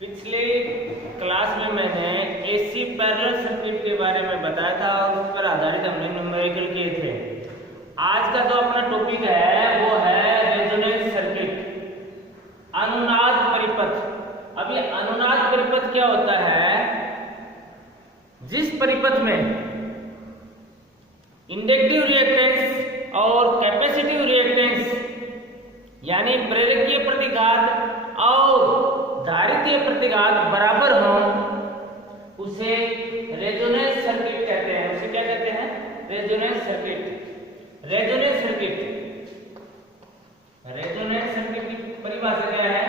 पिछले क्लास में मैंने एसी पैरेलल सर्किट के बारे में बताया था और उस पर आधारित हमने न्यूमेरिकल किए थे। आज का जो अपना टॉपिक है वो है रेजोनेंस सर्किट, अनुनाद परिपथ। अब ये अनुनाद परिपथ क्या होता है? जिस परिपथ में इंडक्टिव रिएक्टेंस और कैपेसिटिव रिएक्टेंस यानी प्रेरकीय प्रतिघात और धारितीय प्रतिघात बराबर हो उसे रेजोनेंस सर्किट कहते हैं। उसे क्या कहते हैं? Resonance circuit. Resonance circuit, resonance circuit की परिभाषा क्या है?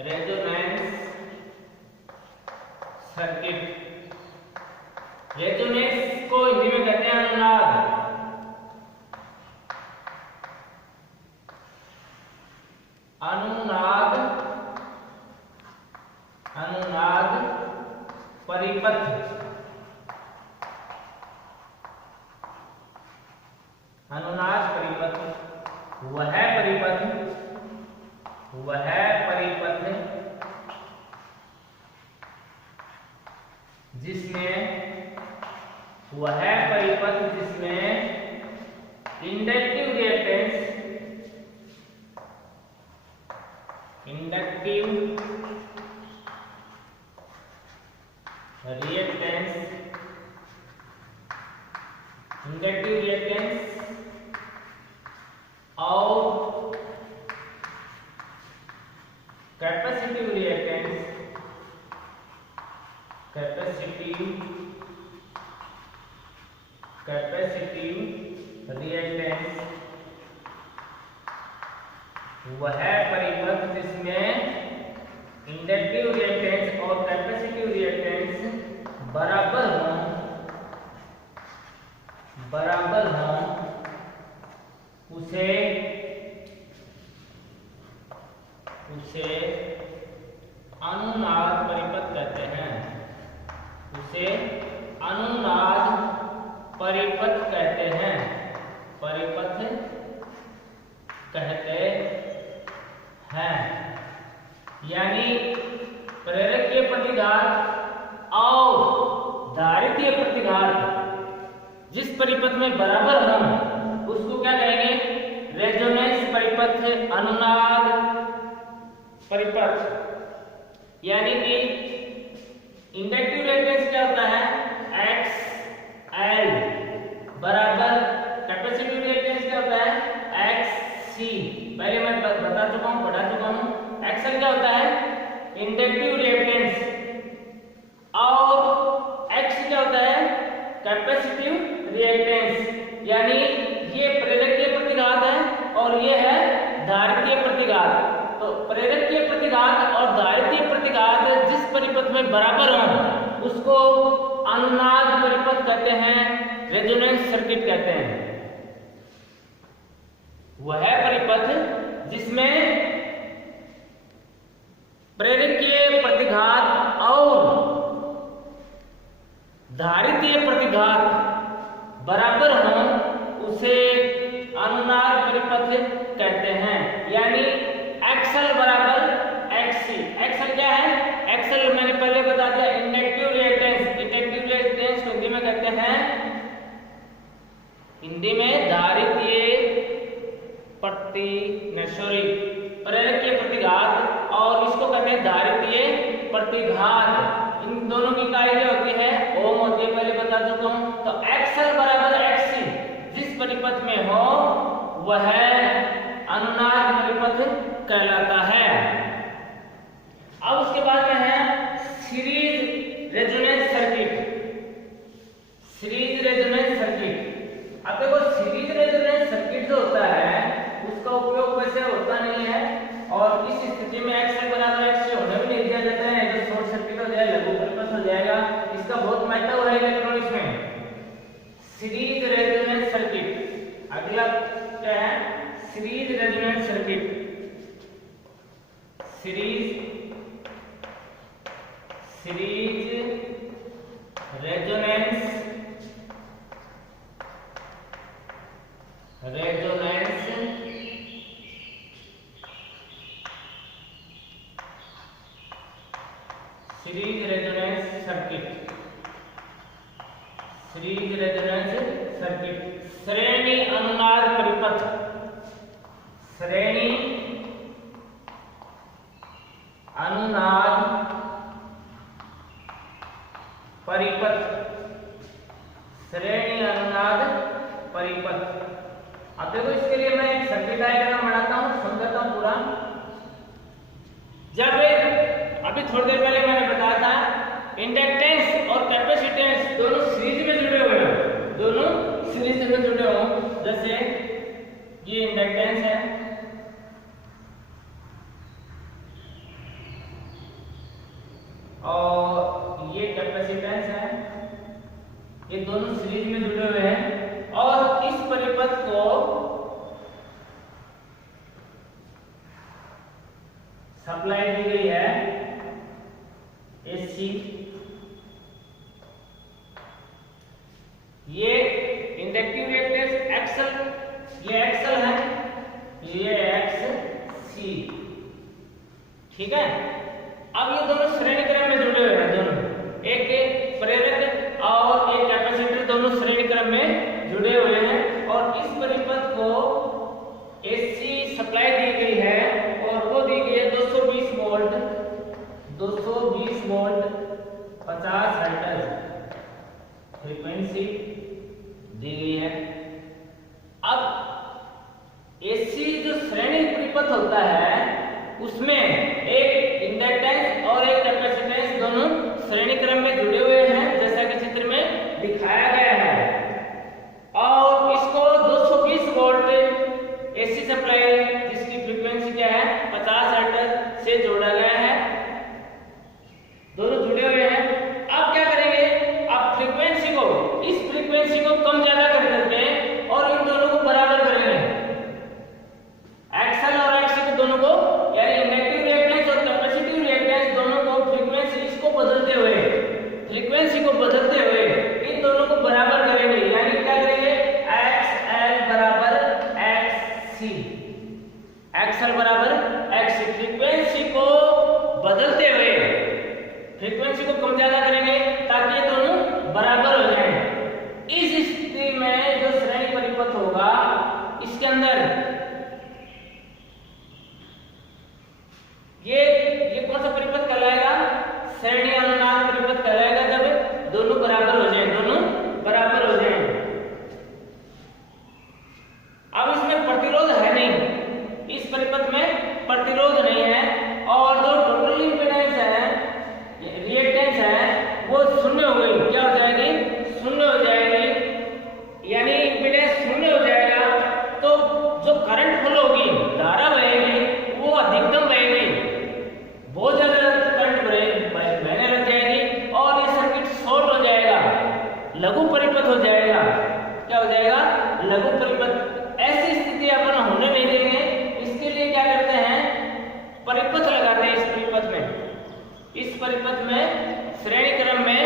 रेजोनेंस सर्किट, रेजोनेंस को हिंदी में कहते हैं अनुनाद। अनुनाद, अनुनाद परिपथ, अनुनाद परिपथ वह परिपथ जिसमें इंडक्टिव रिएक्टेंस और कैपेसिटिव रिएक्टेंस वह परिपथ जिसमें इंडक्टिव रिएक्टेंस और कैपेसिटिव रिएक्टेंस बराबर हों उसे अनुनाद परिपथ कहते हैं। उसे अनुनाद परिपथ कहते हैं। परिपथ कहते हैं यानी प्रेरकीय प्रतिघात और धारितीय प्रतिघात जिस परिपथ में बराबर हों उसको क्या कहेंगे? रेजोनेंस परिपथ, अनुनाद परिपथ। यानी कि इंडक्टिव रिएक्टेंस क्या होता है? XL बराबर कैपेसिटिव रिएक्टेंस क्या होता है? XC। पहले मैं बता चुका हूं, पढ़ा चुका हूं। XL क्या होता है? इंडक्टिव रिएक्टेंस और X क्या होता है? Capacitive reactance. यानी ये प्रेरकीय प्रतिघात है और ये है धारितीय प्रतिघात। तो प्रेरकीय प्रतिघात और धारितीय प्रतिघात जिस परिपथ में बराबर हों उसको अनुनाद परिपथ कहते हैं, रेजोनेंस सर्किट कहते हैं। वह परिपथ जिसमें प्रेरकीय प्रतिघात और धारितीय प्रतिघात बराबर हों उसे अनुनाद परिपथ कहते हैं। यानी XL बराबर XC। XL क्या है? XL मैंने पहले बता दिया, इंडक्टिव रिएक्टेंस। इंडक्टिव रिएक्टेंस को हिंदी में कहते हैं, हिंदी में धारितीय प्रेरकीय प्रतिघात और इसको कहते हैं धारितीय प्रतिघात। इन दोनों की इकाई क्या होती है? ओम होती है, पहले बता चुका हूं। तो XL बराबर XC जिस परिपथ में हो वह अनुनाद परिपथ कहलाता है। अब उसके बाद में है series resonance circuit. Series resonance circuit. अब देखो, सीरीज रेजोनेंस सर्किट जो होता है उसका उपयोग वैसे होता नहीं है और इस स्थिति में XL बराबर XC होने भी नहीं दिया जाता है। जो शॉर्ट सर्किट हो जाएगा, लघु परिपथ हो जाएगा। इसका बहुत महत्व है इलेक्ट्रॉनिक्स में। Series resonance circuit. अगला क्या है? Series resonance circuit. Series resonance series resonance circuit, series resonance circuit, श्रेणी अनुनाद परिपथ, श्रेणी अनुनाद परिपथ, श्रेणी अनुनाद परिपथ। अब देखो इसके लिए मैं एक सर्किट डायग्राम बनाता हूं, समझाता हूं पूरा। जब अभी थोड़ी देर पहले मैंने बताया था इंडक्टेंस और कैपेसिटेंस दोनों सीरीज में जुड़े हुए हैं, दोनों सीरीज में जुड़े हो। जैसे ये इंडक्टेंस है और ये कैपेसिटेंस है, ये दोनों सीरीज में जुड़े हुए हैं और इस परिपथ को सप्लाई दी गई है एसी। ये इंडक्टिव रिएक्टेंस एक्सल, ये एक्सल है, ये एक्स सी, ठीक है। अब ये दोनों श्रेणी क्रम में जुड़े हुए हैं, दोनों एक प्रेरक और एक कैपेसिटर दोनों श्रेणी क्रम में जुड़े हुए हैं और इस परिपथ को एसी सप्लाई दी गई है और वो दी गई है 220 वोल्ट, 220 वोल्ट 50 हर्ट्ज फ्रीक्वेंसी दी गई है। अब एसी जो श्रेणी परिपथ होता है उसमें एक इंडक्टेंस और एक कैपेसिटेंस दोनों श्रेणी क्रम में जुड़े हुए हैं, जैसा कि चित्र में दिखाया गया है। और इसको 220 वोल्ट एसी सप्लाई जिसकी फ्रीक्वेंसी क्या है 50 हर्ट्ज से जोड़ा गया है, दोनों जुड़े हुए हैं। अब क्या करेंगे, अब फ्रीक्वेंसी को, इस फ्रीक्वेंसी को कम ज्यादा कर देते हैं और इन दोनों को बराबर करेंगे, एक्सल और एक्सी को दोनों को, यानी इंडक्टिव रिएक्टेंस और कैपेसिटिव रिएक्टेंस दोनों को फ्रीक्वेंसी इसको बदलते हुए, फ्रीक्वेंसी को बदलते हुए इन दोनों को बराबर करेंगे। यानी क्या करेंगे, XL बराबर XC, XL बराबर XC, फ्रीक्वेंसी को बदलते हुए फ्रीक्वेंसी को कम ज्यादा करेंगे ताकि ये दोनों बराबर हो जाएं। इस स्थिति में जो श्रेणी परिपथ होगा इसके अंदर ये कौन सा परिपथ कहलाएगा, श्रेणी अनुनाद परिपथ कहलाएगा, जब दोनों बराबर हो जाएं, दोनों बराबर हो जाएं। अब इसमें प्रतिरोध है नहीं, इस परिपथ में प्रतिरोध नहीं है और जो टोटल इंपीडेंस है, रिएक्टेंस है, वो शून्य हो गई। क्या हो जाएगी, शून्य हो जाएगी, यानी इंपीडेंस शून्य हो जाएगा। तो जो करंट फ्लो होगी, धारा बहेगी, वो अधिकतम बहेगी, बहुत ज्यादा करंट बहने लग जाएगी और ये सर्किट शॉर्ट हो जाएगा, लघु परिपथ हो जाएगा। क्या हो जाएगा, लघु परिपथ। ऐसी स्थिति अपन होने नहीं देंगे। इसके लिए क्या करते हैं, परिपथ लगाते हैं इस परिपथ में, इस परिपथ में श्रेणी क्रम में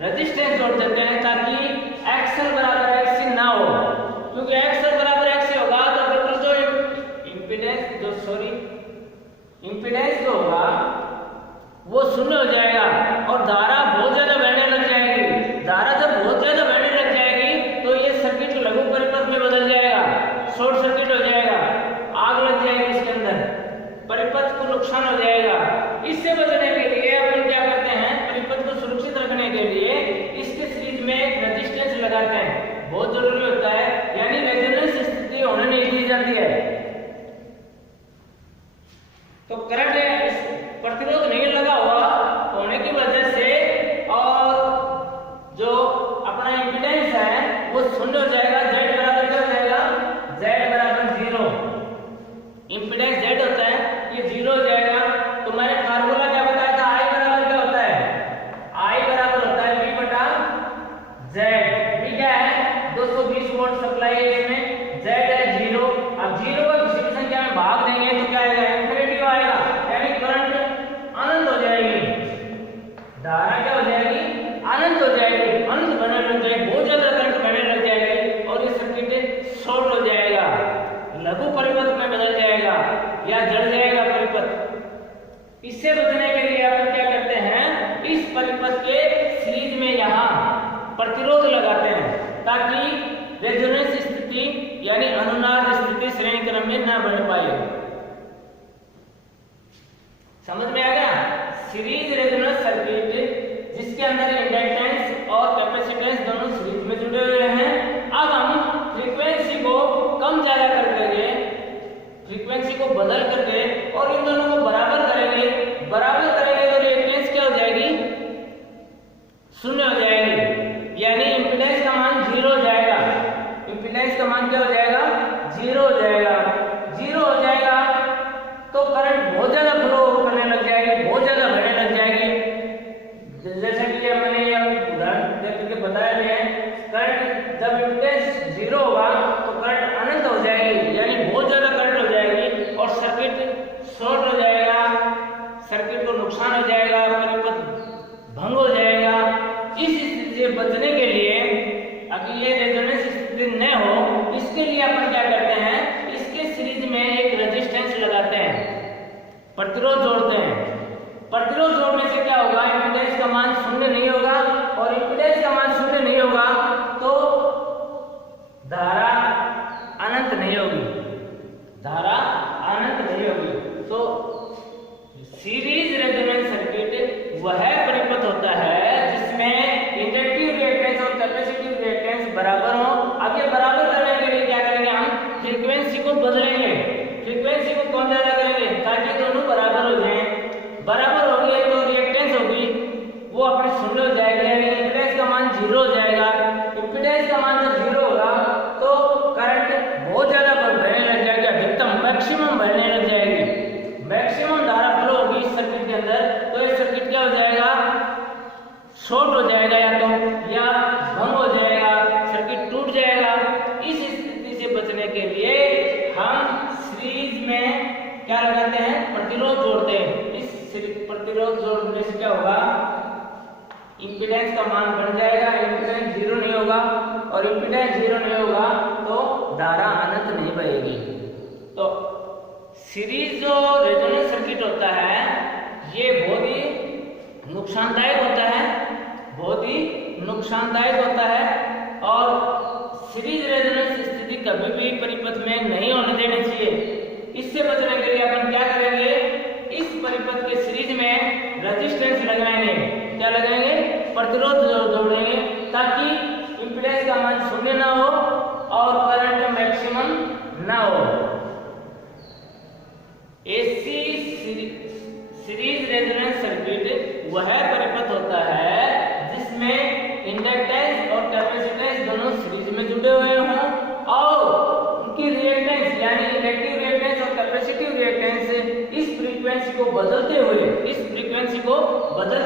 रेजिस्टेंस जोड़ देते हैं ताकि एक्सल बराबर एक्सी ना हो, क्योंकि एक्सल बराबर एक्सी होगा तो फिर जो इंपीडेंस जो होगा वो शून्य हो जाएगा और धारा बहुत ज्यादा बहने लग जाएगी। धारा जब बहुत ज्यादा बहने लग जाएगी तो ये सर्किट लघु परिपथ में बदल जाएगा, शॉर्ट सर्किट हो जाएगा, आग लग जाएगी इसके अंदर, परिपथ को नुकसान हो जाएगा। इससे बचने के लिए अपन क्या करते हैं, परिपथ को सुरक्षित रखने के लिए इसके सीरीज में एक रेजिस्टेंस लगाते हैं, बहुत जरूरी होता है, यानी रेजोनेंस स्थिति होने नहीं दी जाती है। तो करंट प्रतिरोध नहीं लगा हुआ होने की वजह से और जो अपना इंपीडेंस है वो शून्य हो जाएगा। Z बराबर क्या हो जाएगा, Z बराबर 0, इंपीडेंस Z होता है, ये 0 हो जाएगा। तो मैंने फार्मूला क्या बताया था, I बराबर क्या होता है, I बराबर होता है V बटा Z। V क्या है, 220 वोल्ट सप्लाई है इसमें, Z है 0। अब 0 को किसी भी संख्या में भाग देंगे तो क्या आएगा, इंफिनिटी आएगा, यानी करंट अनंत हो जाएगी, धारा क्या हो जाएगी, अनंत हो जाएगी, अनंत बनने लग जाएगी, बहुत ज्यादा करंट बहने लग जाएगी और ये सर्किट शॉर्ट हो जाएगा, लघु परिपथ में बदल जाएगा या जल जाएगा परिपथ। इससे बचने के लिए आप क्या करते हैं, बढ़ पाए। समझ में आ गया? सीरीज रेजोनेंस सर्किट जिसके अंदर इंडक्टेंस और कैपेसिटेंस दोनों सीरीज में जुड़े हुए हैं। अब हम फ्रीक्वेंसी को कम ज्यादा कर देंगे, फ्रीक्वेंसी को बदल करके और इन दोनों को बराबर करेंगे तो रिएक्टेंस क्या हो जाएगी? शून्य हो जाएगी, यानी इंपीडेंस का मान 0 हो जाएगा। इंपीडेंस का मान क्या हो जाएगा? 0 हो जाएगा। 0 हो जाएगा तो करंट बहुत ज्यादा फ्लो करने लग जाएगी, बहुत ज्यादा बहने लग जाएगी। जैसा कि मैंने ये उदाहरण दे करके बताया है, करंट जब इंपीडेंस 0 होगा तो करंट अनंत हो जाएगी, यानी बहुत ज्यादा करंट हो जाएगी और सर्किट शॉर्ट हो जाएगा, सर्किट को नुकसान हो जाएगा, परिपथ भंग हो जाएगा। इस स्थिति से बचने के लिए, अगर ये रेजोनेंस स्थिति न हो, इसके लिए अपन क्या करते हैं, इसके सीरीज में एक रेजिस्टेंस लगाते हैं, प्रतिरोध जोड़ते हैं। प्रतिरोध जोड़ने से क्या होगा? इंपीडेंस का मान शून्य नहीं होगा, और इंपीडेंस का मान शून्य नहीं होगा तो धारा अनंत नहीं होगी, धारा अनंत नहीं होगी। तो सीरीज रेजोनेंस सर्किट वह परिपथ होता है जिसमें इंडक्टिव रिएक्टेंस और कैपेसिटिव रिएक्टेंस बराबर हो। अब ये बराबर करने के लिए क्या करेंगे? हम फ्रीक्वेंसी को बदलेंगे, फ्रीक्वेंसी को कम ज्यादा करेंगे ताकि दोनों बराबर हो जाएं। बराबर हो गए तो रिएक्टेंस होगी वो अपने शून्य हो जाएगी, यानी इंपीडेंस का मान 0 हो जाएगा। इंपीडेंस का मान जब 0 होगा तो करंट बहुत ज्यादा बहने लग जाएगी, अधिकतम मैक्सिमम बहने लग जाएगी, मैक्सिमम धारा फ्लो होगी इस सर्किट के अंदर। तो ये सर्किट क्या हो जाएगा? शॉर्ट हो जाएगा या भंग हो जाएगा, सर्किट टूट जाएगा। इस स्थिति से बचने के लिए हम सीरीज में क्या लगाते हैं? प्रतिरोध जोड़ते हैं। इस प्रतिरोध जोड़ने से क्या होगा? इंपीडेंस का मान बढ़ जाएगा, इंपीडेंस 0 नहीं होगा, और इंपीडेंस 0 नहीं होगा तो धारा अनंत नहीं बहेगी। तो सीरीज जो रेजोनेंस सर्किट होता है ये बहुत ही नुकसानदायक होता है, बहुत ही नुकसानदायक होता है, और सीरीज रेजोनेंस स्थिति कभी भी परिपथ में नहीं होने देनी चाहिए। इससे बचने के लिए अपन क्या करेंगे? इस परिपथ के सीरीज में रेजिस्टेंस लगाएंगे। क्या लगाएंगे? प्रतिरोध जोड़ेंगे ताकि इंपीडेंस का मान शून्य ना हो और करंट मैक्सिमम ना हो। एसी सीरीज रेजोनेंस सर्किट वह परिपथ होता है जिसमें इंडक्टेंस और कैपेसिटेंस दोनों सीरीज में जुड़े हुए हों और उनकी रिएक्टेंस यानी इंडक्टिव रिएक्टेंस और कैपेसिटिव रिएक्टेंस इस फ्रीक्वेंसी को बदलते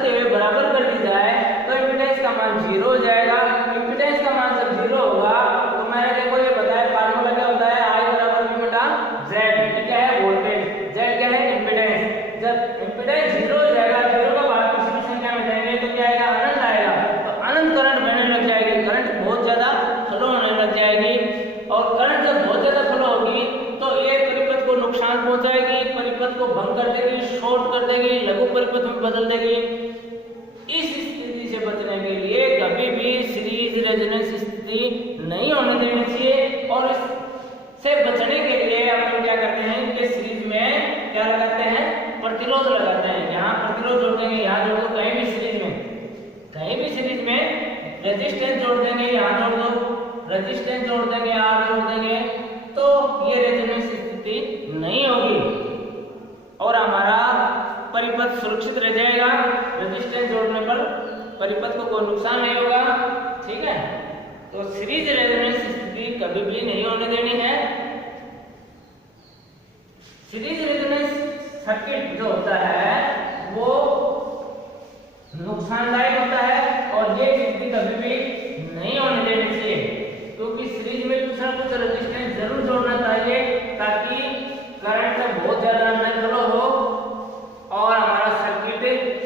हुए बराबर कर दी जाए तो इंपीडेंस का मान 0 हो जाएगा। इंपीडेंस का मान जब 0 होगा तो मैंने देखो ये बताया फार्मूला क्या होता है? I बराबर V बटा Z। क्या है? वोल्टेज। Z क्या है? इंपीडेंस। जब इंपीडेंस 0 हो जाएगा, 0 का भाग किसी भी संख्या में देंगे तो क्या आएगा? अनंत आएगा। तो अनंत करंट बहने लग जाएगी, करंट बहुत ज्यादा फ्लो होने लग जाएगी, और करंट जब बहुत ज्यादा फ्लो होगी तो ये परिपथ को नुकसान पहुंचाएगी, परिपथ को भंग कर देगी, शॉर्ट कर देगी, लघु परिपथ में बदल देगी। इस स्थिति से बचने के लिए कभी भी सीरीज रेजोनेंस स्थिति नहीं होने देनी चाहिए, और इससे बचने के लिए अपन क्या करते हैं कि सीरीज में क्या लगाते हैं? प्रतिरोध लगाते हैं। यहाँ प्रतिरोध जोड़ देंगे, यहाँ जोड़ दो, कहीं भी सीरीज में रेजिस्टेंस जोड़ देंगे, यहाँ जोड़ दो, रेजिस्टेंस जोड़ देंगे, यहाँ जोड़ देंगे, तो ये रेजोनेंस स्थिति नहीं होगी और हमारा परिपथ सुरक्षित रह जाएगा। रेजिस्टेंस जोड़ने पर परिपथ को कोई नुकसान नहीं होगा। ठीक है, तो सीरीज रेजोनेंस स्थिति कभी भी नहीं होने देनी है। सीरीज रेजोनेंस सर्किट जो होता है वो नुकसानदायक होता है और ये स्थिति कभी भी नहीं होने देनी चाहिए, क्योंकि सीरीज में कुछ ना कुछ रेजिस्टेंस जरूर जोड़ना चाहिए ताकि करंट बहुत ज्यादा न फ्लो हो और हमारा सर्किट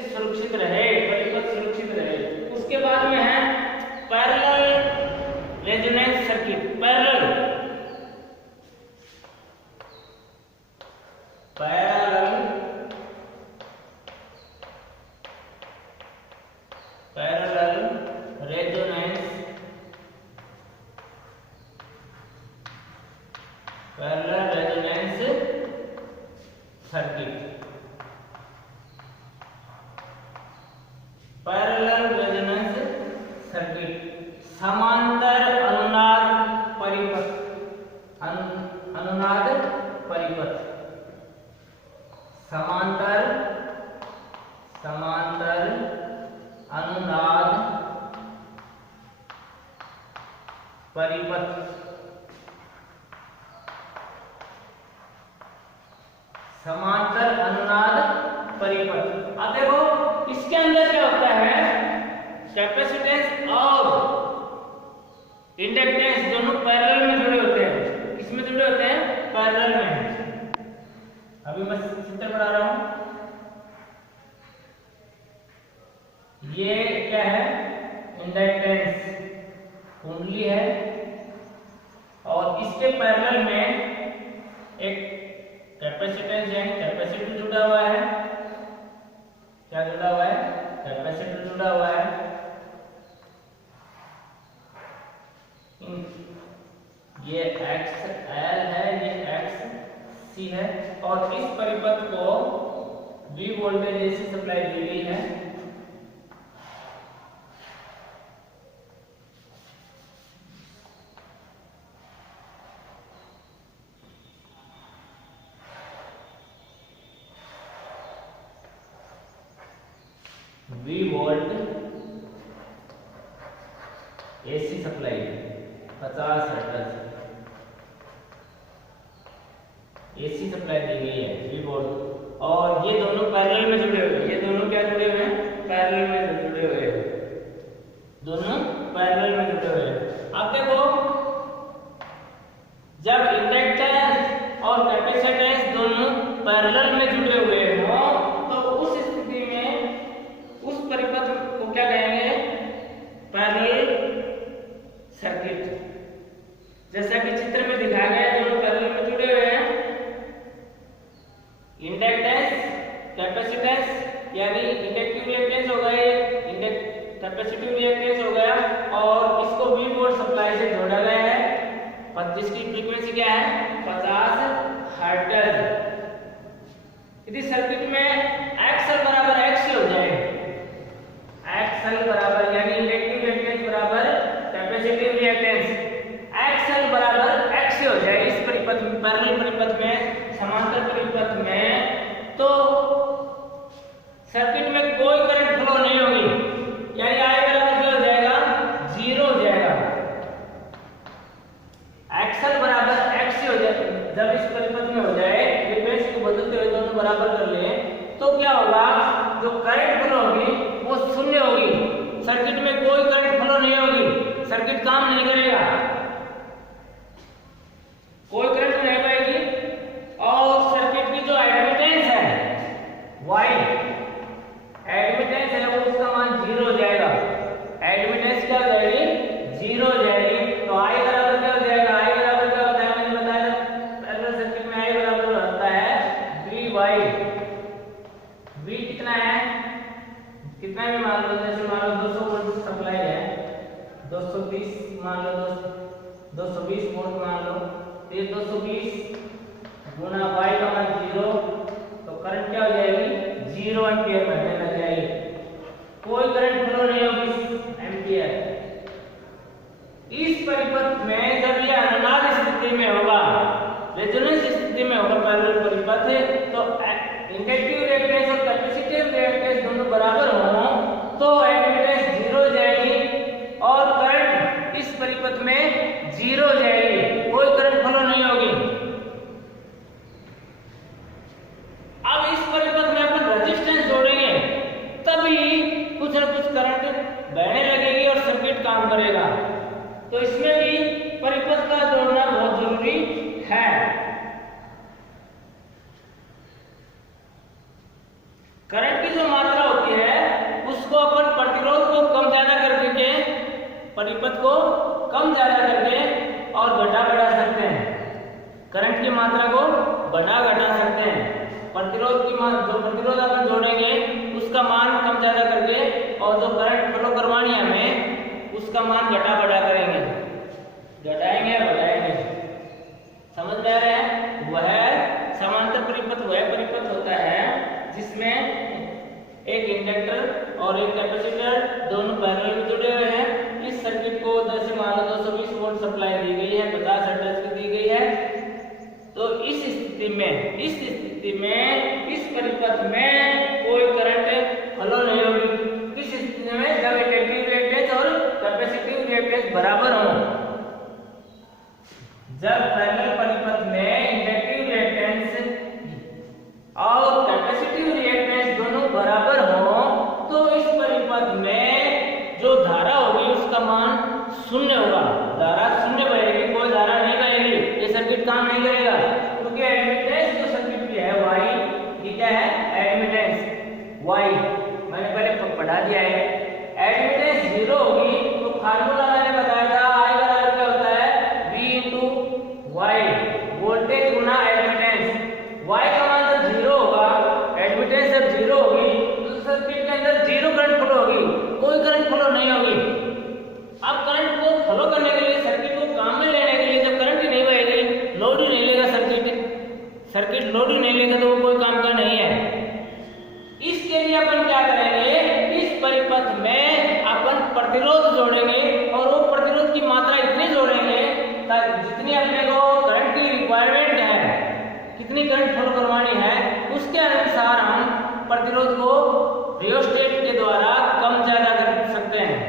सुरक्षित रहे, परिपथ सुरक्षित रहे। उसके बाद में है parallel resonance circuit. Parallel resonance समांतर अनुनाद परिपथ। समांतर अनुनाद परिपथ। अब देखो इसके अंदर क्या होता है, कैपेसिटेंस और इंडक्टेंस दोनों पैरेलल में जुड़े होते हैं। किसमें जुड़े होते हैं? पैरेलल में। अभी मैं चित्र बना रहा हूं, ये क्या है? इंडक्टेंस कुंडली है और इसके पैरेलल में एक कैपेसिटेंस यानी कैपेसिटर जुड़ा हुआ है। क्या जुड़ा हुआ है? कैपेसिटर जुड़ा हुआ है। ये XL है, ये XC है और इस परिपथ को V वोल्टेज AC सप्लाई दी गई है। V volt AC supply 50 hertz AC supply दी गई है V वोल्ट। और ये दोनों पैरेलल में जुड़े हुए हैं। ये दोनों क्या जुड़े हुए हैं? पैरेलल में जुड़े हुए हैं। दोनों पैरेलल में जुड़े हुए हैं। अब देखो जब इंडक्टेंस और कैपेसिटेंस दोनों पैरेलल में जुड़े हुए हो तो उस स्थिति में उस परिपथ को क्या कहेंगे? Parallel circuit. जैसा कि चित्र में दिखाया गया है, दोनों पैरेलल में जुड़े हुए हैं। इंडक्टेंस कैपेसिटेंस यानी इंडक्टिव रिएक्टेंस हो गया, कैपेसिटिव रिएक्टेंस हो गया और इसको V वोल्ट सप्लाई से जोड़ा गया है। जिसकी फ्रीक्वेंसी क्या है? 50 हर्ट्ज। यदि सर्किट में XL बराबर XC हो जाए, XL बराबर यानी इंडक्टिव रिएक्टेंस बराबर कैपेसिटिव रिएक्टेंस, XL बराबर XC हो जाए इस परिपथ में, पैरेलल परिपथ में, समांतर परिपथ में, तो सर्किट में कोई करंट फ्लो नहीं होगी। यानी I बराबर क्या हो जाएगा? 0 हो जाएगा। XL बराबर XC हो जाए। जब इस परिपथ में हो जाए, फ्रीक्वेंसी को बदलते हुए दोनों बराबर कर ले तो क्या होगा? जो करंट फ्लो होगी वो शून्य होगी। सर्किट में कोई करंट फ्लो नहीं होगी, सर्किट काम नहीं करेगा, कोई करंट नहीं पाएगी। और सर्किट की जो एडमिटेंस है Y एडमिटेंस है वो उसका मान 0 हो जाएगा। एडमिटेंस क्या हो जाएगी? 0 हो जाएगी। तो I बराबर क्या हो जाएगा? I बराबर क्या होता है? मैंने बताया पैरेलल सर्किट में I बराबर होता है VY। V कितना है? कितना भी मान लो, जैसे मान लो 200 वोल्ट सप्लाई है, 220 मान लो, 220 वोल्ट मान लो, तो ये 220 गुना Y का मान 0, तो करंट क्या हो जाएगी? 0 एम्पियर बहना चाहिए। कोई करंट फ्लो नहीं होगी एम्पियर। इस परिपथ में जब यह अनुनाद स्थिति में होगा, रेजोनेंस स्थिति में होगा पैरेलल परिपथ, तो इंडक्टिव रिएक्टेंस और कैपेसिटिव रिएक्टेंस दोनों बराबर हो तो एडमिटेंस 0 हो जाएगी और करंट इस परिपथ में 0 हो जाएगी, कोई करंट फ्लो नहीं होगी। अब इस परिपथ में अपन रेजिस्टेंस जोड़ेंगे तभी कुछ न कुछ करंट बहने लगेगी और सर्किट काम करेगा। तो इसमें भी परिपथ का जोड़ना बहुत जरूरी है। करंट की जो मात्रा होती है उसको अपन प्रतिरोध को कम ज्यादा करके, परिपथ को कम ज्यादा करके और घटा बढ़ा सकते हैं। करंट की मात्रा को बढ़ा घटा सकते हैं। प्रतिरोध की जो प्रतिरोध अपन जोड़ेंगे उसका मान कम ज्यादा करके और जो करंट फ्लो करवानी है हमें उसका मान घटा बढ़ा करेंगे, घटाएंगे या बढ़ाएंगे। समझ में आ रहा है? वह समांतर परिपथ वह परिपथ होता है जिसमें एक इंडक्टर और एक कैपेसिटर दोनों पैरेलल में जुड़े हुए हैं। इस सर्किट को जैसे मान लो 220 वोल्ट सप्लाई दी गई है, 50 हर्ट्ज की दी गई है। तो इस स्थिति में इस परिपथ में कोई करंट फ्लो नहीं होगी। किस स्थिति में? जब इंडक्टिव रिएक्टेंस और कैपेसिटिव रिएक्टेंस बराबर हो। जब पैरेलल परिपथ में इंडक्टिव रिएक्टेंस और कैपेसिटिव रिएक्टेंस दोनों बराबर हो तो इस परिपथ में जो धारा होगी उसका मान शून्य होगा। धारा शून्य बहेगी, कोई धारा नहीं बहेगी, ये सर्किट काम नहीं करेगा क्योंकि एडमिटेंस जो सर्किट की है वाई, ये क्या है? एडमिटेंस वाई मैंने पहले पढ़ा दिया है। एडमिटेंस 0 होगी तो फार्मूला मैंने बताया था आई बराबर क्या होता है? V इंटू वाई, वोल्टेज गुना एडमिटेंस। वाई का मान जब 0 होगा, एडमिटेंस जब 0 होगी तो सर्किट के अंदर 0 करंट फ्लो होगी, कोई करंट फ्लो नहीं होगी। अब करंट को फ्लो करने के लिए, सर्किट को काम में लेने के लिए, जब करंट ही नहीं बहेगी, लोड ही नहीं लेगा सर्किट लोड ही नहीं लेगा तो वो कोई काम का नहीं है। इसके लिए अपन क्या करेंगे? इस परिपथ में अपन प्रतिरोध जोड़ेंगे और वो प्रतिरोध की मात्रा इतनी जोड़ेंगे ताकि जितनी अपने को करंट की रिक्वायरमेंट है, कितनी करंट फ्लो करवानी है, उसके अनुसार हम प्रतिरोध को रियोस्टेट के द्वारा कम ज्यादा कर सकते हैं,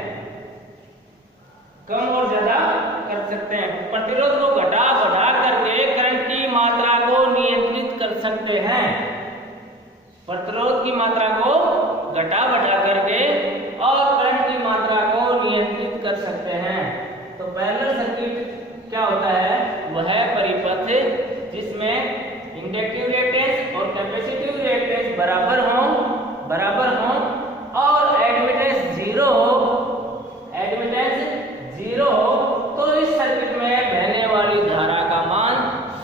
कम और ज्यादा कर सकते हैं। प्रतिरोध को घटा बढ़ा करके करंट की मात्रा को नियंत्रित कर सकते हैं। प्रतिरोध की मात्रा को घटा बढ़ा करके और करंट की मात्रा को नियंत्रित कर सकते हैं। तो पैरेलल सर्किट क्या होता है? वह परिपथ जिसमें इंडक्टिव रिएक्टेंस और कैपेसिटिव रिएक्टेंस बराबर हो और एडमिटेंस 0 हो तो इस सर्किट में बहने वाली धारा का मान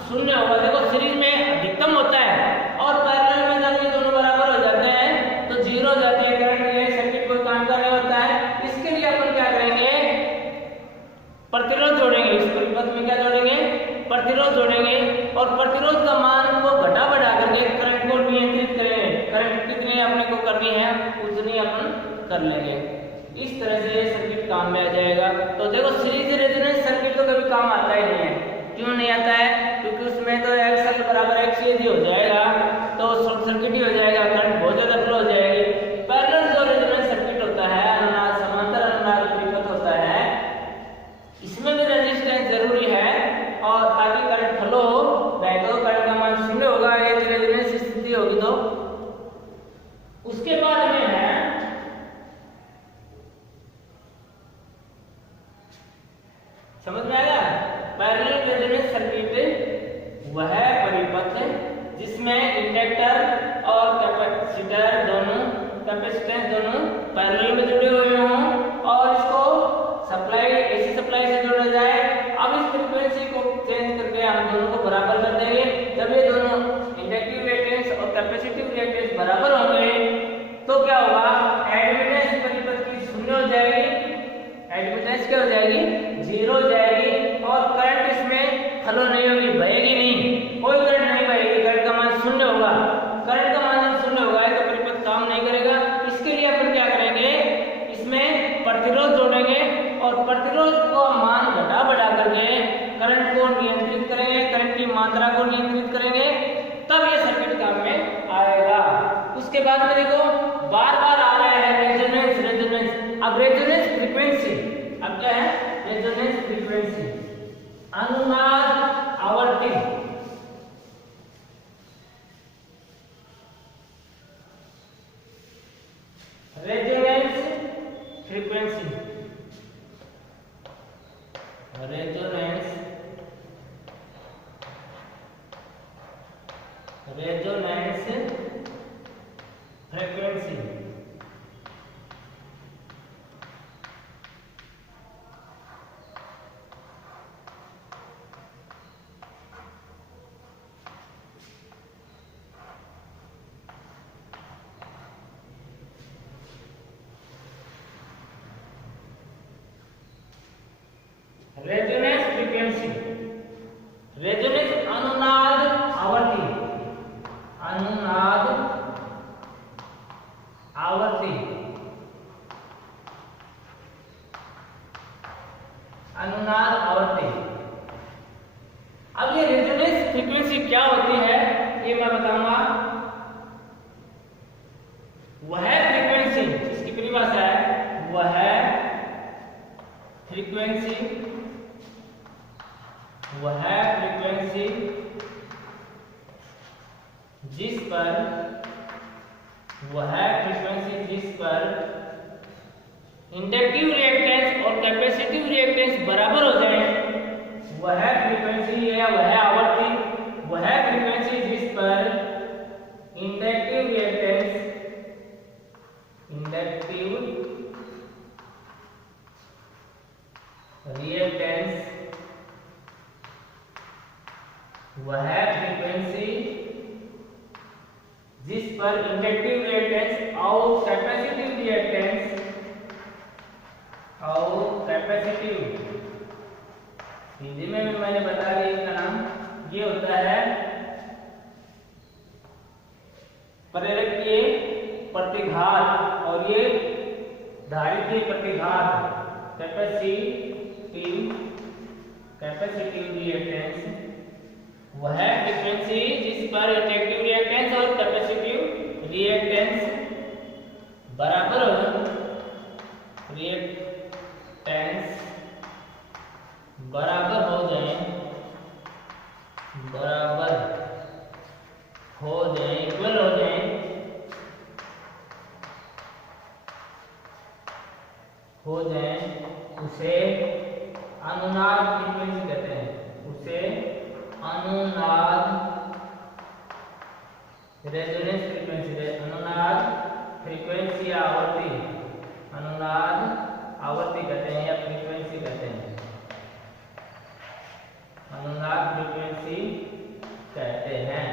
शून्य होगा। देखो सीरीज में अधिकतम होता है और पैरेलल में जब ये दोनों बराबर हो जाते हैं तो 0 हो जाते हैं करंट, ये सर्किट कोई काम का नहीं होता है। इसके लिए अपन क्या करेंगे? प्रतिरोध जोड़ेंगे। इस परिपथ में क्या जोड़ेंगे? प्रतिरोध जोड़ेंगे और प्रतिरोध का मान को घटा बढ़ा करके करंट को नियंत्रित करेंगे। करंट कितनी अपने को करनी है उतनी अपन कर लेंगे। इस तरह से ये सर्किट काम में आ जाएगा। तो देखो सीरीज रेजोनेंस सर्किट तो कभी काम आता ही नहीं है। क्यों नहीं आता है? क्योंकि उसमें तो XL बराबर X यदि हो जाएगा तो शॉर्ट सर्किट ही हो जाएगा, करंट बहुत ज्यादा फ्लो हो जाएगी। पैरेलल जो रेजोनेंस सर्किट होता है, समांतर अनुनाद परिपथ होता है, इसमें भी रेजिस्टेंस जरूरी है और ताकि करंट फ्लो हो, नहीं तो करंट का मान शून्य होगा। ये रेजोनेंस स्थिति होगी तो उसके बाद में है समझ में आया? पैरेलल रेजोनेंस सर्किट वह परिपथ जिसमें इंडक्टर और कैपेसिटर दोनों पैरेलल में जुड़े हुए हों और इसको सप्लाई एसी सप्लाई से जोड़ा जाए। अब इस फ्रीक्वेंसी को चेंज करके हम दोनों को बराबर कर देंगे। जब ये दोनों इंडक्टिव रिएक्टेंस और कैपेसिटिव रिएक्टेंस बराबर होंगे तो क्या होगा? एडमिटेंस परिपथ की शून्य हो जाएगी, एडमिटेंस क्या हो जाएगी? 0 हो जाएगी और करंट इसमें फ्लो नहीं होगी, बहेगी नहीं, कोई करंट नहीं बहेगी, करंट का मान शून्य होगा। करंट का मान जब शून्य होगा तो परिपथ काम नहीं करेगा। इसके लिए अपन क्या करेंगे? इसमें प्रतिरोध जोड़ेंगे और प्रतिरोध को मान घटा बढ़ा करके करंट को नियंत्रित करेंगे, करंट की मात्रा को नियंत्रित करेंगे, तब ये सर्किट काम में आएगा। उसके बाद में देखो बार बार आ रहा है रेजोनेंस। अब रेजोनेंस फ्रीक्वेंसी, अब क्या है? रेजोनेंस फ्रीक्वेंसी, अनुनाद आवृत्ति। Resonance frequency, resonance frequency. Resonance frequency, resonance अनुनाद आवृत्ति, अनुनाद आवृत्ति, अनुनाद आवृत्ति। अब ये रेजोनेंस फ्रीक्वेंसी क्या होती है ये मैं बताऊंगा। वह फ्रीक्वेंसी, इसकी परिभाषा है वह फ्रीक्वेंसी जिस पर इंडक्टिव रिएक्टेंस और कैपेसिटिव रिएक्टेंस बराबर हो जाए, वह फ्रीक्वेंसी या वह आवर्ती, वह फ्रीक्वेंसी जिस पर इंडक्टिव रिएक्टेंस वह फ्रीक्वेंसी जिस पर इंडक्टिव रिएक्टेंस और कैपेसिटिव हिंदी में भी मैंने बता दिया, इसका नाम ये होता है प्रेरकीय प्रतिघात और ये धारितीय प्रतिघात, कैपेसिटिव रिएक्टेंस, वह फ्रीक्वेंसी जिस पर इंडक्टिव रिएक्टेंस और कैपेसिटिव रिएक्टेंस बराबर इक्वल हो जाए, उसे अनुनाद फ्रीक्वेंसी कहते हैं, रेजोनेंस फ्रीक्वेंसी आवर्ती कहते हैं या फ्रीक्वेंसी कहते हैं, अनुनाद फ्रीक्वेंसी कहते हैं।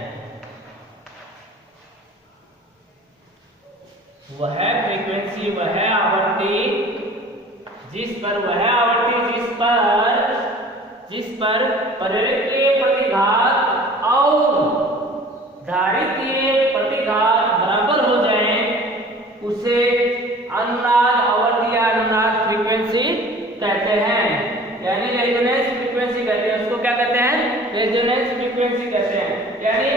वह फ्रीक्वेंसी वह आवर्ती जिस पर प्रेरकीय प्रतिघात और धारितीय प्रतिघात बराबर हो जाए, उसे अनुनाद आवर्ती या अनुनाद फ्रीक्वेंसी कहते हैं, यानी रेजोनेंस फ्रीक्वेंसी कहते हैं। उसको क्या कहते हैं? रेजोनेंस फ्रीक्वेंसी कहते हैं। यानी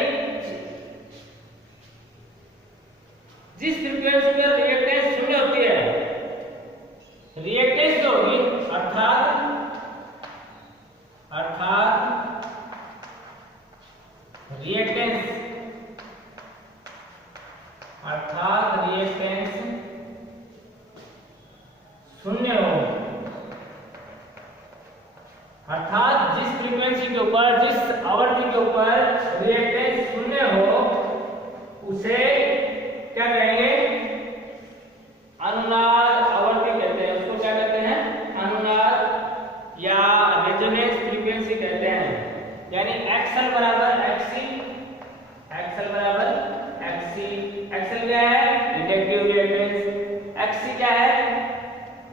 जिस फ्रीक्वेंसी पर रिएक्टेंस शून्य होती है, रिएक्टेंस जो होगी अर्थात रिएक्टेंस शून्य हो, अर्थात जिस फ्रीक्वेंसी के ऊपर, जिस आवर्ती के ऊपर रिएक्टेंस शून्य हो, उसे क्या कहेंगे? अनुनाद आवर्ती कहते हैं। उसको क्या कहते हैं? अनुनाद या रेजोनेंस फ्रीक्वेंसी कहते हैं। यानी XL बराबर XC, XL क्या है? Inductive reactance. XC क्या है?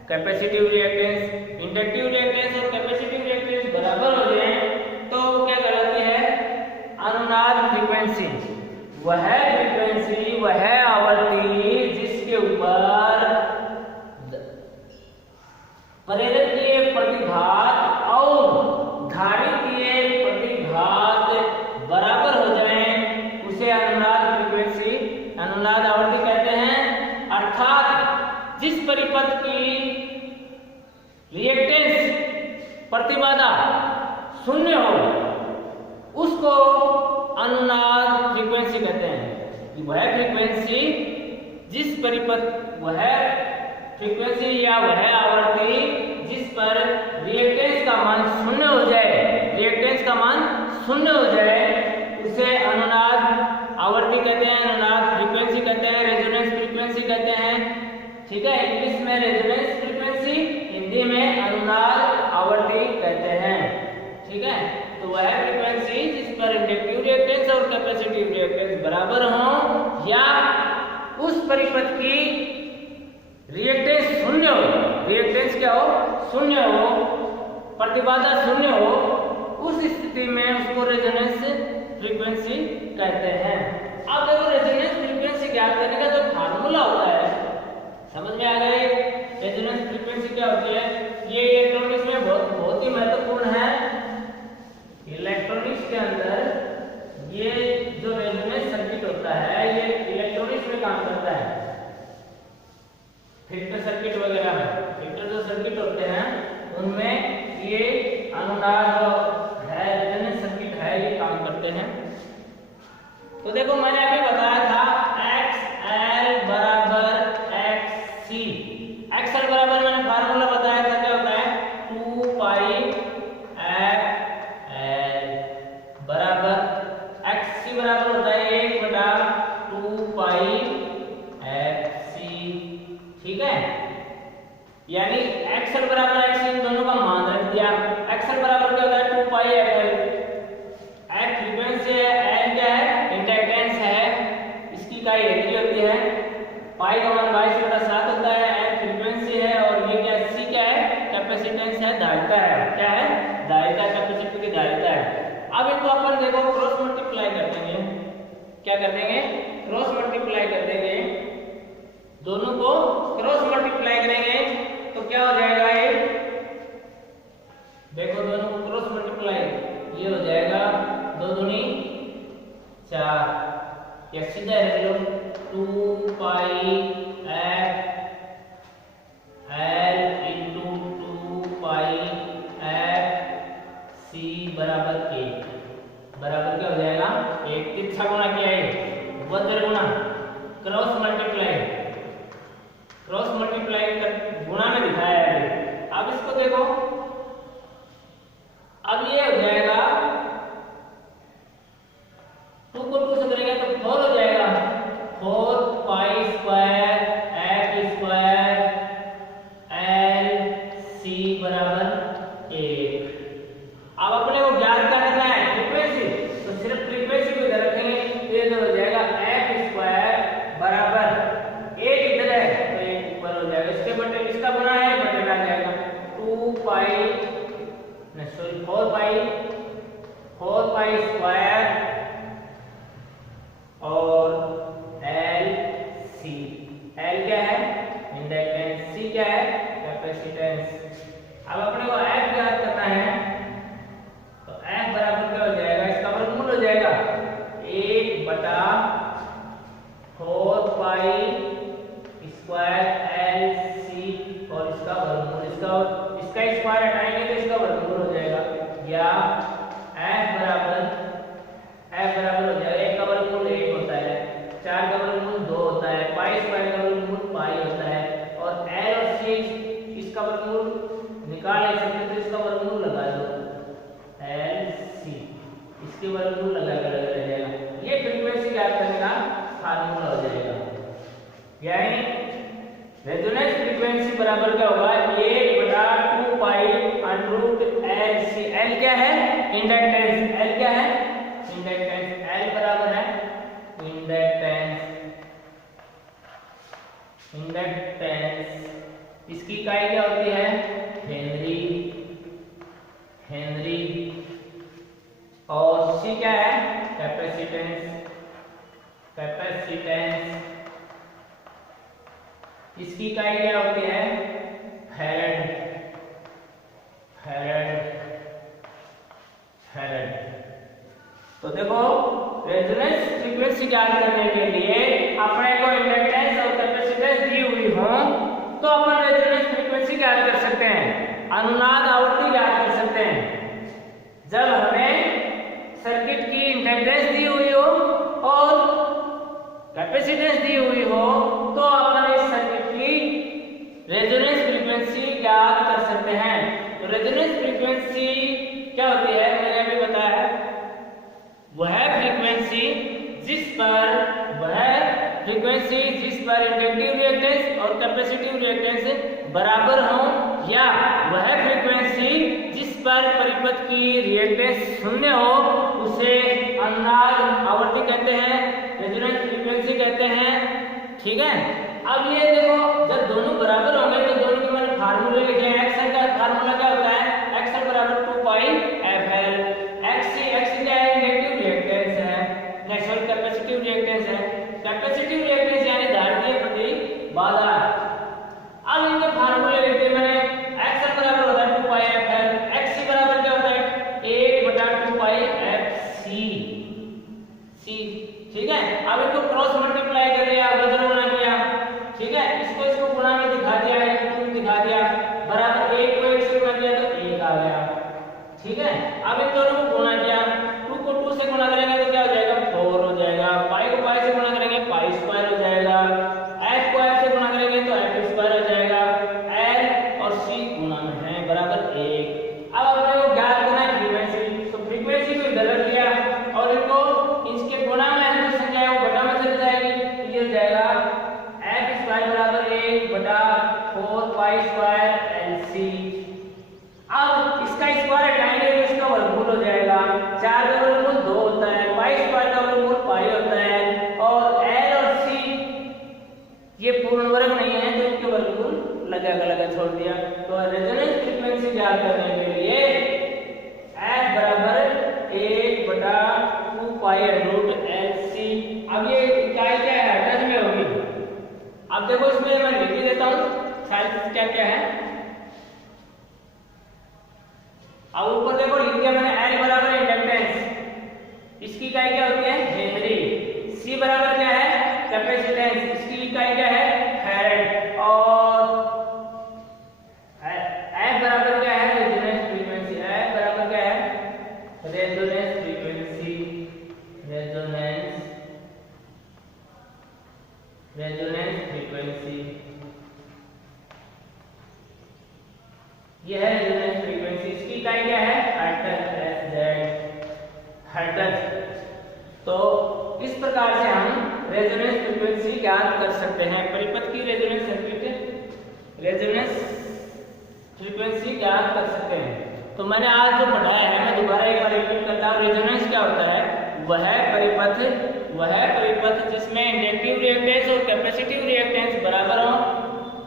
Capacitive reactance. इंडक्टिव रिएक्टेंस और कैपेसिटिव रिएक्टेंस बराबर हो जाए तो क्या कहलाती है? अनुनाद फ्रीक्वेंसी। वह फ्रीक्वेंसी, वह आवर्ती जिसके ऊपर प्रेरकीय प्रतिघात और धारितीय प्रतिघात बराबर हो जाए, उसे अनुनाद फ्रीक्वेंसी, अनुनाद आवर्ती कहते हैं। अर्थात जिस परिपथ की रिएक्टेंस प्रतिबाधा शून्य हो, उसको अनुनाद फ्रीक्वेंसी कहते हैं। वह फ्रीक्वेंसी जिस परिपथ, वह फ्रीक्वेंसी या वह आवर्ती जिस पर रिएक्टेंस का मान शून्य हो जाए, उसे अनुनाद आवर्ती कहते हैं, अनुनाद फ्रीक्वेंसी कहते हैं, रेजोनेंस फ्रीक्वेंसी कहते हैं। ठीक है, इंग्लिश में रेजोनेंस फ्रीक्वेंसी, हिंदी में अनुनाद आवर्ती कहते हैं। ठीक है, तो वह फ्रीक्वेंसी जिस पर इंडक्टिव रिएक्टेंस और कैपेसिटिव रिएक्टेंस बराबर हो, या उस परिपथ की रिएक्टेंस शून्य हो, रिएक्टेंस क्या हो? शून्य हो, प्रतिबाधा शून्य हो, उस स्थिति में उसको रेजोनेंस फ्रीक्वेंसी कहते हैं। अब देखो, रेजोनेंस फ्रीक्वेंसी ज्ञात करने का जो फार्मूला होता है, समझ में आ गए? रेजोनेंस फ्रीक्वेंसी क्या होती है? ये इलेक्ट्रॉनिक्स में बहुत ही महत्वपूर्ण है। इलेक्ट्रॉनिक्स के अंदर ये जो रेजोनेंस सर्किट होता है, ये इलेक्ट्रॉनिक्स में काम करता है। फिल्टर सर्किट वगैरह में, फिल्टर जो सर्किट होते हैं उनमें ये अनुनाद है, रेजोनेंस सर्किट है, ये काम करते हैं। तो देखो मैंने अभी बताया था XL बराबर XC। XL बराबर मैंने फार्मूला बताया था, क्या होता है 2 पाई FL बराबर XC बराबर होता है 1/2 पाई FC। ठीक है, यानी XL बराबर XC इन दोनों का मान रख दिया। XL बराबर क्या होता है 2 पाई FL। F फ्रीक्वेंसी है, L क्या है इंडक्टेंस है, इसकी इकाई हेनरी होती है, पाई का मान 22/7 होता है। F फ्रीक्वेंसी है और ये क्या C क्या है कैपेसिटेंस है, धारिता है, क्या है धारिता, कैपेसिटर की धारिता है। अब इनको अपन देखो क्रॉस मल्टीप्लाई कर देंगे, क्या कर देंगे क्रॉस मल्टीप्लाई कर देंगे, दोनों को क्रॉस मल्टीप्लाई करेंगे तो क्या हो जाएगा ये, देखो दोनों को क्रॉस मल्टीप्लाई, ये हो जाएगा 2 दूनी 4, या सीधा है लो 2 पाई FL इंटू 2 पाई FC बराबर 1 बराबर क्या हो जाएगा 1। तिरछा गुणा किया है, वज्र गुणा, क्रॉस मल्टीप्लाई, क्रॉस मल्टीप्लाई कर गुणा में दिखाया है। अब इसको देखो, अब ये हो जाएगा 2 को 2 से करेंगे तो 4 हो जाएगा, 4 pi square F square L C बराबर 1। अब अपने को ज्ञात क्या करना है फ्रीक्वेंसी, तो सिर्फ फ्रीक्वेंसी को इधर रखेंगे तो ये हो जाएगा F स्क्वायर बराबर 1 इधर है तो 1 ऊपर हो जाएगा, इसके बटे इसका गुणा है बटे में आ जाएगा 2 पाई नहीं सॉरी 4 पाई स्क्वायर और L C, L क्या है इंडक्टेंस, C क्या है कैपेसिटेंस। अब अपने को F ज्ञात करना है तो F बराबर क्या हो जाएगा, इसका वर्गमूल हो जाएगा 1/4 पाई स्क्वायर L C और इसका वर्गमूल, इसका स्क्वायर हटाएंगे तो इसका वर्गमूल हो जाएगा, या F बराबर हो जाएगा 1 का वर्गमूल 1 होता है, 4 का वर्गमूल 2 होता है, पाई स्क्वायर का वर्गमूल पाई होता है, और L और C इसका वर्गमूल निकाल नहीं सकते तो इसका वर्गमूल लगा दो L C, इसके वर्गमूल लगा कर रह जाएगा, ये फ्रीक्वेंसी ज्ञात करने का फार्मूला हो जाएगा। यानी रेजोनेंस फ्रीक्वेंसी बराबर क्या होगा 1/2 पाई √LC। L क्या है इंडक्टेंस, L क्या है इंडक्टेंस, L बराबर है इंडक्टेंस, इसकी इकाई क्या होती है हेनरी, और C क्या है कैपेसिटेंस, इसकी इकाई क्या होती है फैराड। तो देखो रेजोनेंस फ्रीक्वेंसी ज्ञात करने के लिए अपने को इंडक्टेंस और कैपेसिटेंस दी हुई हो तो अपन रेजोनेंस फ्रीक्वेंसी ज्ञात कर सकते हैं, अनुनाद आवृत्ति ज्ञात कर सकते हैं। जब हमें सर्किट की इंडक्टेंस दी हुई हो और कैपेसिटेंस दी हुई हो तो अपन इस सर्किट की रेजोनेंस फ्रीक्वेंसी ज्ञात कर सकते हैं। तो रेजोनेंस फ्रीक्वेंसी क्या होती है मैंने अभी बताया, वह फ्रीक्वेंसी जिस पर इंडक्टिव रिएक्टेंस और कैपेसिटिव रिएक्टेंस बराबर हो, या वह फ्रीक्वेंसी जिस पर परिपथ की रिएक्टेंस शून्य हो उसे अनुनाद आवृत्ति कहते हैं, रेजोनेंस फ्रीक्वेंसी कहते हैं। ठीक है, अब ये देखो जब दोनों बराबर होंगे तो दोनों के मैंने फार्मूले लिखे हैं। एक्सएल का फार्मूला क्या होता है, एक्सएल बराबर 2 पाई एफएल, एक्ससी क्या है नेगेटिव रिएक्टेंस है, नेचुरल कैपेसिटिव रिएक्टेंस है, कैपेसिटिव रिएक्टेंस यानी धारितीय प्रतिबाधा। अब इनके फार्मूले लिखते मैंने, एक्सएल बराबर होता है 2 पाई एफएल, एक्ससी बराबर क्या होता है 1/2 पाई एफसी। ठीक है, अब इनको क्रॉस मल्टीप्लाई कर लिया, वज्र गुणा किया, ठीक है, इसको गुणा में 4 पाई स्क्वायर LC। अब इसका स्क्वायर हटाएंगे तो इसका वर्गमूल हो जाएगा। 4 का वर्गमूल 2 होता है, पाई स्क्वायर का वर्गमूल पाई होता है, और L और C ये पूर्ण वर्ग नहीं है तो इनके वर्गमूल लगा छोड़ दिया। तो रेजोनेंस फ्रीक्वेंसी ज्ञात करने के लिए F बराबर 1/2 पाई रूट LC। अब ये इकाई क्या है, हर्ट्ज में होगी। अब देखो इसमें मैं लिख देता हूँ साइज क्या क्या है। अब ऊपर देखो लिख दिया मैंने, L बराबर इंडक्टेंस, इसकी इकाई क्या होती है, हेनरी। C बराबर क्या है, कैपेसिटेंस, इसकी इकाई क्या है, फैराड। और F बराबर क्या है, रेजोनेंस फ्रीक्वेंसी। F बराबर क्या है, रेजोनेंस फ्रीक्वेंसी। रेजोनेंस फ्रीक्वेंसी ये है रेजोनेंस फ्रीक्वेंसी। इसकी इकाई क्या है, हर्ट्ज। तो इस प्रकार से हम रेजोनेंस फ्रीक्वेंसी ज्ञात कर सकते हैं। परिपथ की रेजोनेंस फ्रीक्वेंसी ज्ञात कर सकते हैं। तो मैंने आज जो पढ़ाया है मैं दोबारा एक बार रिपीट करता हूँ। रेजोनेंस क्या होता है, वह परिपथ जिसमें इंडक्टिव रिएक्टेंस और कैपेसिटिव रिएक्टेंस बराबर हो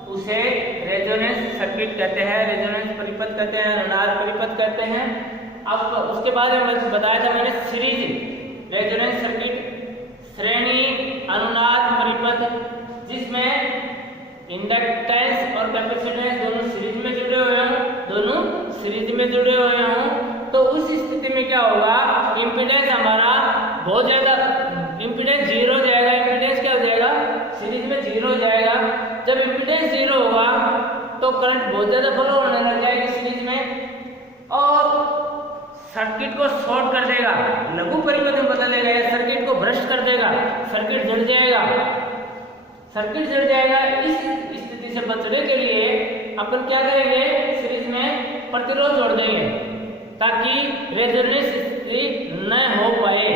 उसे रेजोनेंस सर्किट कहते हैं, रेजोनेंस परिपथ कहते हैं, अनुनाद परिपथ कहते हैं। अब उसके बाद बताया था मैंने सीरीज रेजोनेंस सर्किट, श्रेणी अनुनाद परिपथ जिसमें इंडक्टेंस और कैपेसिटेंस दोनों सीरीज में जुड़े हुए हों। तो उस स्थिति में क्या होगा, इंपीडेंस हमारा बहुत ज्यादा, इंपीडेंस 0 हो जाएगा। इंपीडेंस क्या हो जाएगा, सीरीज में 0 हो जाएगा। जब इंपीडेंस 0 होगा तो करंट बहुत ज्यादा फ्लो होने लग जाएगी सीरीज में और सर्किट को शॉर्ट कर देगा, लघु परिपथ में बदलेगा या सर्किट को भ्रष्ट कर देगा, सर्किट जल जाएगा। इस स्थिति से बचने के लिए अपन क्या करेंगे, सीरीज में प्रतिरोध जोड़ देंगे ताकि रेजोनेंस स्थिति न हो पाए।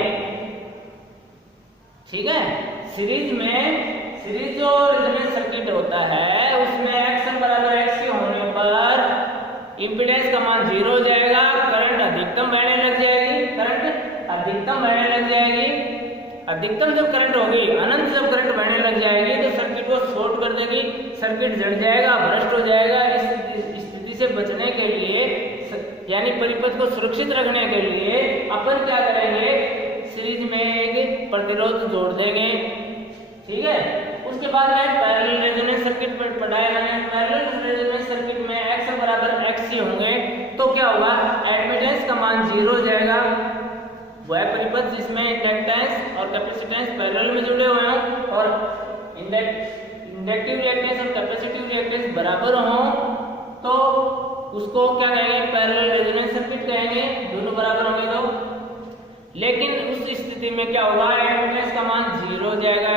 ठीक है, सीरीज जो रेजोनेंस सर्किट होता है उसमें एक्शन बराबर एक्सी होने पर इंपीडेंस का मान 0 हो जाएगा, करंट अधिकतम बहने लग जाएगी। अधिकतम जब करंट होगी, अनंत जब करंट बहने लग जाएगी तो सर्किट को शॉर्ट कर देगी, सर्किट जल जाएगा, भ्रष्ट हो जाएगा। इस स्थिति से बचने के लिए यानी परिपथ को सुरक्षित रखने के लिए अपन क्या करेंगे, सीरीज में एक प्रतिरोध जोड़ देंगे। ठीक है, उसके बाद में पैरेलल रेजोनेंस सर्किट पर पढ़ाया मैंने। पैरेलल रेजोनेंस सर्किट में एक्स बराबर एक्सी होंगे तो क्या होगा, एडमिटेंस का मान 0 हो जाएगा। वह परिपथ जिसमें इंडक्टेंस और कैपेसिटेंस पैरेलल में जुड़े हुए हों और इंडक्टिव रिएक्टेंस और कैपेसिटिव रिएक्टेंस बराबर हों तो उसको क्या कहेंगे, पैरेलल रेजोनेंस सर्किट कहेंगे, दोनों बराबर होंगे तो। लेकिन उस स्थिति में क्या होगा, एडमिटेंस का मान 0 हो जाएगा,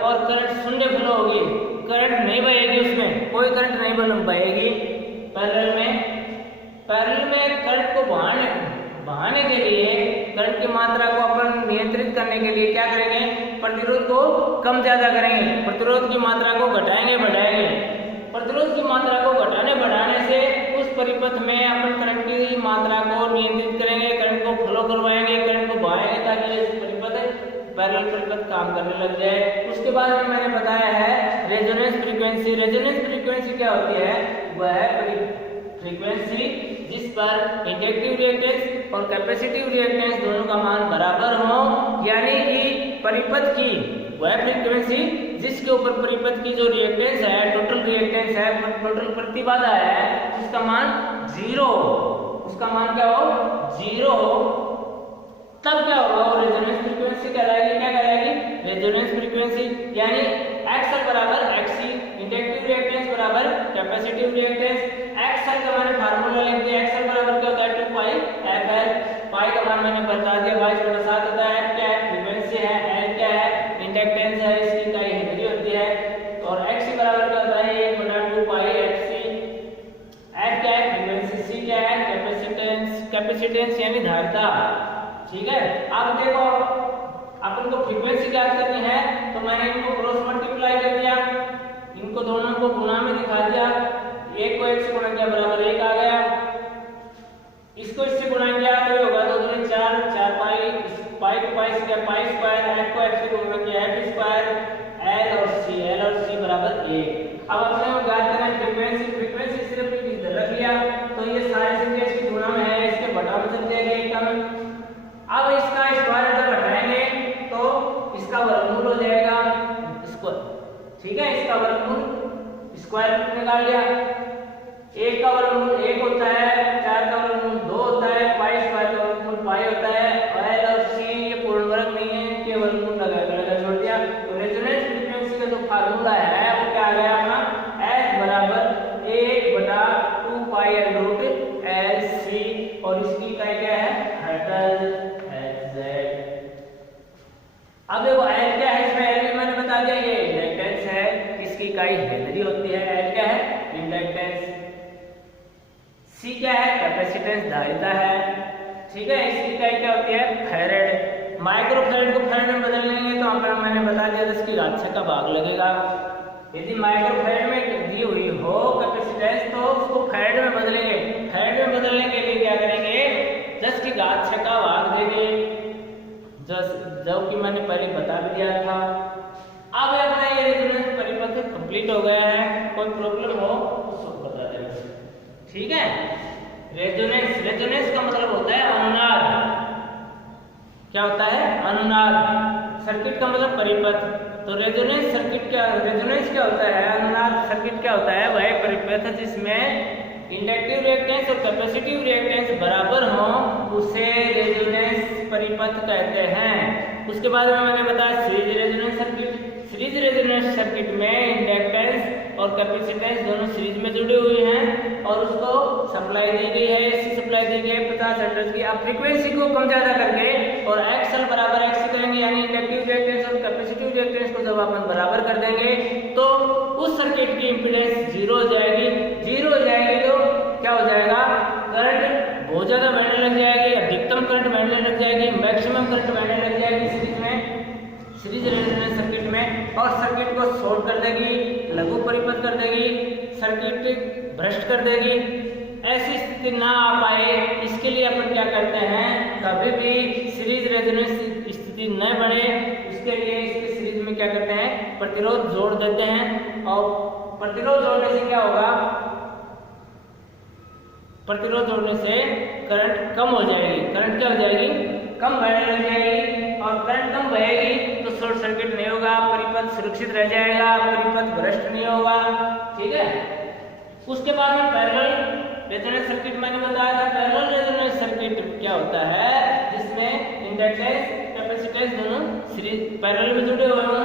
और करंट शून्य फ्लो होगी, करंट नहीं बहेगी, उसमें कोई करंट नहीं बहेगी। पैरेलल में करंट को बहाने के लिए, करंट की मात्रा को अपन नियंत्रित करने के लिए क्या करेंगे, प्रतिरोध को कम ज्यादा करेंगे, प्रतिरोध की मात्रा को घटाएंगे बढ़ाएंगे। प्रतिरोध की मात्रा को घटाने बढ़ाने से उस परिपथ में अपन करंट की मात्रा को नियंत्रित करेंगे, करंट को फ्लो करवाएंगे, करंट को बहाएंगे ताकि इस पैरेलल परिपथ काम करने लग जाए। उसके बाद में मैंने बताया है रेजोनेंस फ्रीक्वेंसी। रेजोनेंस फ्रीक्वेंसी क्या होती है, वह फ्रीक्वेंसी जिस पर इंडक्टिव रिएक्टेंस और कैपेसिटिव रिएक्टेंस दोनों का मान बराबर हो, यानी कि परिपथ की वह फ्रीक्वेंसी जिसके ऊपर परिपथ की जो रिएक्टेंस है, टोटल रिएक्टेंस है, टोटल प्रतिबाधा है, उसका मान 0 हो, उसका मान क्या हो, 0 हो, तब क्या होगा, वो रेजोनेंस फ्रीक्वेंसी कहलाएगी। क्या कहलाएगी, रेजोनेंस फ्रीक्वेंसी। यानी एक्सएल बराबर एक्सी, इंडक्टिव रिएक्टेंस बराबर कैपेसिटिव रिएक्टेंस। एक्सएल का मैंने फार्मूला लिख दिया, एक्सएल बराबर क्या होता है, 2 पाई एफएल। पाई का मान मैंने बता दिया, 22/7 होता है। क्या है, फ्रीक्वेंसी है, एल क्या है, इंडक्टेंस है, इसकी इकाई हेनरी होती है, और एक्सी बराबर क्या होता है, 1/2 पाई एफसी। एफ क्या है, फ्रीक्वेंसी, सी क्या है, कैपेसिटेंस यानी धारिता। ठीक है, अब देखो अपन को फ्रीक्वेंसी ज्ञात करनी है तो मैंने इनको क्रॉस मल्टीप्लाई कर दिया, इनको को गुणा में दिखा दिया, 1 को 1 से गुणा किया बराबर 1 आ गया, इसको इससे गुणा किया तो ये होगा 2 दूनी 4, 4 पाई, पाई को पाई से क्या पाई स्क्वायर, f को f से गुणा किया f स्क्वायर, l और c बराबर 1। अब अपने को ज्ञात करना है फ्रीक्वेंसी, फ्रीक्वेंसी सिर्फ इधर रख लिया तो ये सारी संख्या इसकी गुणा में है, इसके बटा में चल जाएगा एक टर्म। अब इसका स्क्वायर जब हटाएंगे तो इसका वर्गमूल हो जाएगा स्क्वायर, ठीक है, इसका वर्गमूल स्क्वायर रूट निकाल लिया, 1 का वर्गमूल 1 होता है, 4 का वर्गमूल 2 होता है, पाई स्क्वायर का वर्गमूल पाई होता है, और l और c ये पूर्ण वर्ग नहीं है कि वर्गमूल लगा छोड़ दिया। तो रेजोनेंस फ्रीक्वेंसी का जो फार्मूला है वो क्या आ गया अपना, f बराबर 1/2 पाई l रूट l c, और इसकी इकाई क्या है हर्ट्ज hz। अब देखो l क्या है, इसमें l भी मैंने बता दिया, ये इंडक्टेंस है, इसकी इकाई हेनरी होती है, l क्या है इंडक्टेंस, c क्या है कैपेसिटेंस धारिता है, ठीक है, इसकी इकाई क्या होती है फैरेड। माइक्रो फैरेड को फैरेड में बदल लेंगे तो यहाँ पर मैंने बता दिया 10 की घात 6 का भाग लगेगा। यदि माइक्रो फैरेड में दी हुई हो कैपेसिटेंस तो उसको फैरेड में बदलेंगे, फैरेड में बदलने के लिए क्या करेंगे 10 की घात 6 का भाग देंगे, जो कि मैंने पहले बता भी दिया था। अब अपना ये रेजोनेंस परिपथ कंप्लीट हो गया है, कोई प्रॉब्लम हो तो बता देना, ठीक है। रेजोनेंस, रेजोनेंस का मतलब होता है अनुनाद, क्या होता है अनुनाद, सर्किट का मतलब परिपथ। तो रेजोनेंस सर्किट क्या, रेजोनेंस क्या होता है, अनुनाद सर्किट क्या होता है, वह परिपथ जिसमें इंडक्टिव रिएक्टेंस और कैपेसिटिव रिएक्टेंस बराबर हो उसे रेजोनेंस परिपथ कहते हैं। उसके बाद में मैंने बताया series resonance circuit, series resonance circuit में इंडक्टेंस और कैपेसिटेंस दोनों सीरीज में जुड़े हुए हैं और उसको सप्लाई दी गई है, एसी सप्लाई दी गई है 50 हर्ट्ज की। आप फ्रीक्वेंसी को कम ज्यादा करके और XL बराबर XC करेंगे, यानी इंडक्टिव रिएक्टेंस और कैपेसिटिव रिएक्टेंस को जब अपन बराबर कर देंगे तो उस सर्किट की इंपीडेंस 0 हो जाएगी। 0 हो जाएगी तो क्या हो जाएगा, करंट बहुत ज्यादा बहने लग जाएगी, अधिकतम करंट बहने लग जाएगी, मैक्सिमम करंट बहने लग जाएगी सीरीज में, सीरीज रेजोनेंस सर्किट में, और सर्किट को शॉर्ट कर देगी, लघु परिपथ कर देगी, सर्किट भ्रष्ट कर देगी। ऐसी स्थिति ना आ पाए इसके लिए अपन क्या करते हैं, कभी भी सीरीज रेजोनेंस स्थिति न बने उसके लिए इसके सीरीज में क्या करते हैं प्रतिरोध जोड़ देते हैं, और प्रतिरोध जोड़ने से क्या होगा, प्रतिरोध जोड़ने से करंट कम हो जाएगी, करंट क्या हो जाएगी कम बहने लग जाएगी, और करंट कम बहेगी तो शॉर्ट सर्किट नहीं होगा, परिपथ सुरक्षित रह जाएगा, परिपथ भ्रष्ट नहीं होगा, ठीक है। उसके बाद में पैरेलल रेजोनेंस सर्किट मैंने बताया था। पैरेलल रेजोनेंस सर्किट क्या होता है, जिसमें इंडक्टेंस कैपेसिटेंस दोनों सीरीज पैरेलल में जुड़े हुए हों,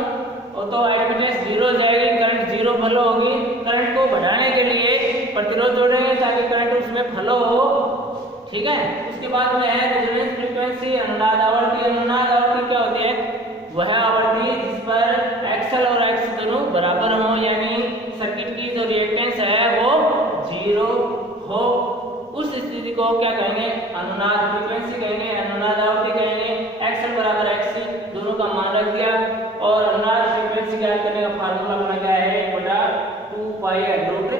और तो एडमिटेंस 0 हो जाएगी, करंट 0 फ्लो होगी। करंट को बढ़ाने के लिए प्रतिरोध जोड़ेंगे ताकि करंट उसमें फ्लो हो, ठीक है। उसके बाद में है रेजोनेंस फ्रीक्वेंसी, अनुनाद आवृत्ति। अनुनाद आवृत्ति क्या होती है, वह आवृत्ति जिस पर XL और X दोनों बराबर हो, यानी सर्किट की जो रिएक्टेंस है वो 0 हो, उस स्थिति को क्या कहेंगे अनुनाद फ्रीक्वेंसी कहेंगे, अनुनाद आवृत्ति कहेंगे। XL बराबर XC दोनों का मान रख दिया, और अनुनाद फ्रीक्वेंसी ज्ञात करने का फार्मूला अपना क्या है 1/2 पाई l रूट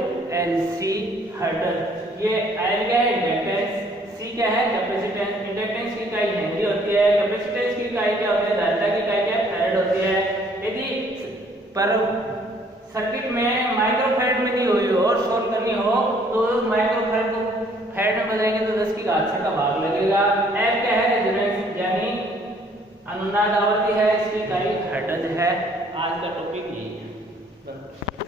LC हर्ट्ज। ये L क्या है इंडक्टेंस, C क्या है कैपेसिटेंस। इंडक्टेंस की इकाई हेनरी होती है, कैपेसिटेंस की इकाई क्या होती है धारिता की इकाई क्या है फैराड होती है। यदि पर सर्किट में माइक्रो फैराड में दी हुई हो और शॉर्ट करनी हो तो माइक्रो फैराड को फैराड में बदलेंगे तो 10 की घात 6 का भाग लगेगा। F क्या है रेजोनेंस यानी अनुनाद आवृत्ति है, इसकी इकाई हर्ट्ज है। आज का टॉपिक यही है।